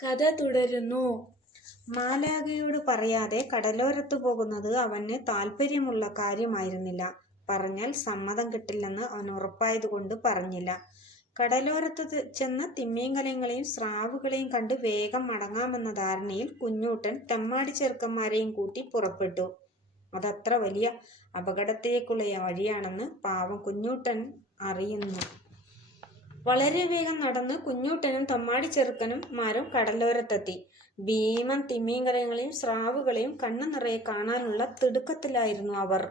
കഥ തുടരുന്നു. മാലാഖയോട് പറയാതെ കടലോരത്തു പോകുന്നത് അവന് താല്പര്യമുള്ള കാര്യമായിരുന്നില്ല. പറഞ്ഞാൽ സമ്മതം കിട്ടില്ലെന്ന് അവൻ ഉറപ്പായതുകൊണ്ട് പറഞ്ഞില്ല. കടലോരത്ത് ചെന്ന് തിമിംഗലങ്ങളെയും സ്രാവുകളെയും കണ്ട് വേഗം മടങ്ങാമെന്ന ധാരണയിൽ കുഞ്ഞൂട്ടൻ തെമ്മാടി ചെറുക്കന്മാരെയും കൂട്ടി പുറപ്പെട്ടു. അതത്ര വലിയ അപകടത്തിലേക്കുള്ള വഴിയാണെന്ന് പാവം കുഞ്ഞൂട്ടൻ അറിയുന്നു. വളരെ വേഗം നടന്ന് കുഞ്ഞൂട്ടനും തമ്മാടി ചെറുക്കന്മാരും കടലോരത്തെത്തി. ഭീമൻ തിമിംഗലങ്ങളെയും സ്രാവുകളെയും കണ്ണു നിറയെ കാണാനുള്ള തിടുക്കത്തിലായിരുന്നു അവർ.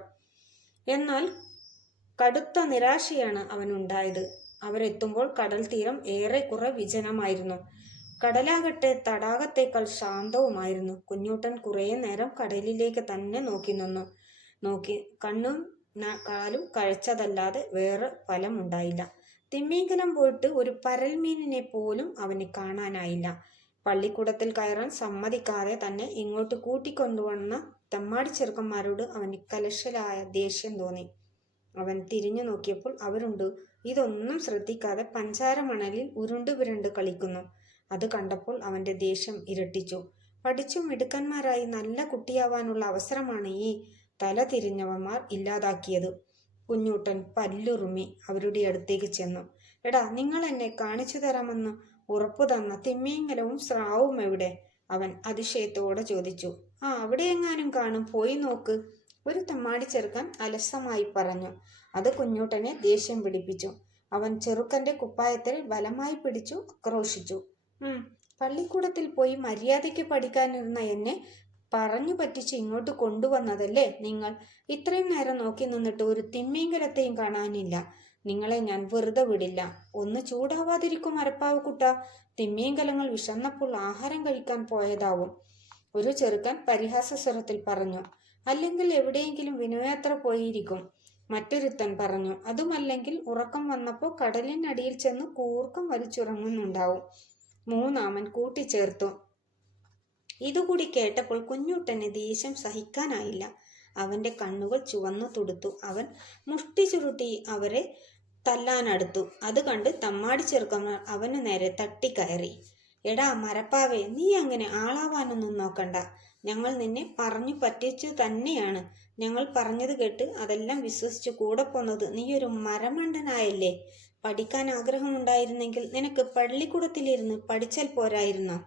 എന്നാൽ കടുത്ത നിരാശയാണ് അവനുണ്ടായത്. അവരെത്തുമ്പോൾ കടൽ തീരം ഏറെക്കുറെ വിജനമായിരുന്നു. കടലാകട്ടെ തടാകത്തേക്കാൾ ശാന്തവുമായിരുന്നു. കുഞ്ഞൂട്ടൻ കുറേ നേരം കടലിലേക്ക് തന്നെ നോക്കി കണ്ണും കാലും കഴിച്ചതല്ലാതെ വേറെ ഫലമുണ്ടായില്ല. തിമിംഗലം പോയിട്ട് ഒരു പരൽമീനിനെ പോലും അവന് കാണാനായില്ല. പള്ളിക്കൂടത്തിൽ കയറാൻ സമ്മതിക്കാതെ തന്നെ ഇങ്ങോട്ട് കൂട്ടിക്കൊണ്ടുവന്ന തെമ്മാടി ചെറുക്കന്മാരോട് അവന് കലശലായ ദേഷ്യം തോന്നി. അവൻ തിരിഞ്ഞു നോക്കിയപ്പോൾ അവരുണ്ട് ഇതൊന്നും ശ്രദ്ധിക്കാതെ പഞ്ചാര മണലിൽ ഉരുണ്ടു പുരണ്ട് കളിക്കുന്നു. അത് കണ്ടപ്പോൾ അവന്റെ ദേഷ്യം ഇരട്ടിച്ചു. പഠിച്ചു മിടുക്കന്മാരായി നല്ല കുട്ടിയാവാനുള്ള അവസരമാണ് ഈ തല തിരിഞ്ഞവന്മാർ ഇല്ലാതാക്കിയത്. കുഞ്ഞൂട്ടൻ പല്ലുറുമി അവരുടെ അടുത്തേക്ക് ചെന്നു. എടാ, നിങ്ങൾ എന്നെ കാണിച്ചു തരാമെന്ന് ഉറപ്പു തന്ന തിമിംഗലവും സ്രാവും എവിടെ? അവൻ അതിശയത്തോടെ ചോദിച്ചു. അവിടെ എങ്ങാനും കാണും, പോയി നോക്ക്, ഒരു തെമ്മാടി ചെറുക്കൻ അലസമായി പറഞ്ഞു. അത് കുഞ്ഞൂട്ടനെ ദേഷ്യം പിടിപ്പിച്ചു. അവൻ ചെറുക്കന്റെ കുപ്പായത്തിൽ ബലമായി പിടിച്ചു ആക്രോശിച്ചു. പള്ളിക്കൂടത്തിൽ പോയി മര്യാദയ്ക്ക് പഠിക്കാനിരുന്ന എന്നെ പറഞ്ഞു പറ്റിച്ച് ഇങ്ങോട്ട് കൊണ്ടുവന്നതല്ലേ നിങ്ങൾ? ഇത്രയും നേരം നോക്കി നിന്നിട്ട് ഒരു തിമിംഗലത്തെയും കാണാനില്ല. നിങ്ങളെ ഞാൻ വെറുതെ വിടില്ല. ഒന്ന് ചൂടാവാതിരിക്കും അരപ്പാവ് കുട്ട. തിമിംഗലങ്ങൾ വിശന്നപ്പോൾ ആഹാരം കഴിക്കാൻ പോയതാവും, ഒരു ചെറുക്കൻ പരിഹാസ സ്വരത്തിൽ പറഞ്ഞു. അല്ലെങ്കിൽ എവിടെയെങ്കിലും വിനോയാത്ര പോയിരിക്കും, മറ്റൊരുത്തൻ പറഞ്ഞു. അതുമല്ലെങ്കിൽ ഉറക്കം വന്നപ്പോൾ കടലിനടിയിൽ ചെന്ന് കൂർക്കം വലിച്ചുറങ്ങുന്നുണ്ടാവും, മൂന്നാമൻ കൂട്ടിച്ചേർത്തു. ഇതുകൂടി കേട്ടപ്പോൾ കുഞ്ഞൂട്ടന് ദേഷ്യം സഹിക്കാനായില്ല. അവന്റെ കണ്ണുകൾ ചുവന്നു തുടുത്തു. അവൻ മുഷ്ടി ചുരുട്ടി അവരെ തല്ലാനടുത്തു. അത് കണ്ട് തമ്മാടി ചെറുക്കന്മാർ അവന് നേരെ തട്ടിക്കയറി. എടാ മരപ്പാവേ, നീ അങ്ങനെ ആളാവാനൊന്നും നോക്കണ്ട. ഞങ്ങൾ നിന്നെ പറഞ്ഞു പറ്റിച്ചു തന്നെയാണ്. ഞങ്ങൾ പറഞ്ഞത് കേട്ട് അതെല്ലാം വിശ്വസിച്ച് കൂടെ പോന്നത് നീയൊരു മരമണ്ടനായല്ലേ? പഠിക്കാൻ ആഗ്രഹമുണ്ടായിരുന്നെങ്കിൽ നിനക്ക് പള്ളിക്കൂടത്തിലിരുന്ന് പഠിച്ചാൽ പോരായിരുന്നോ?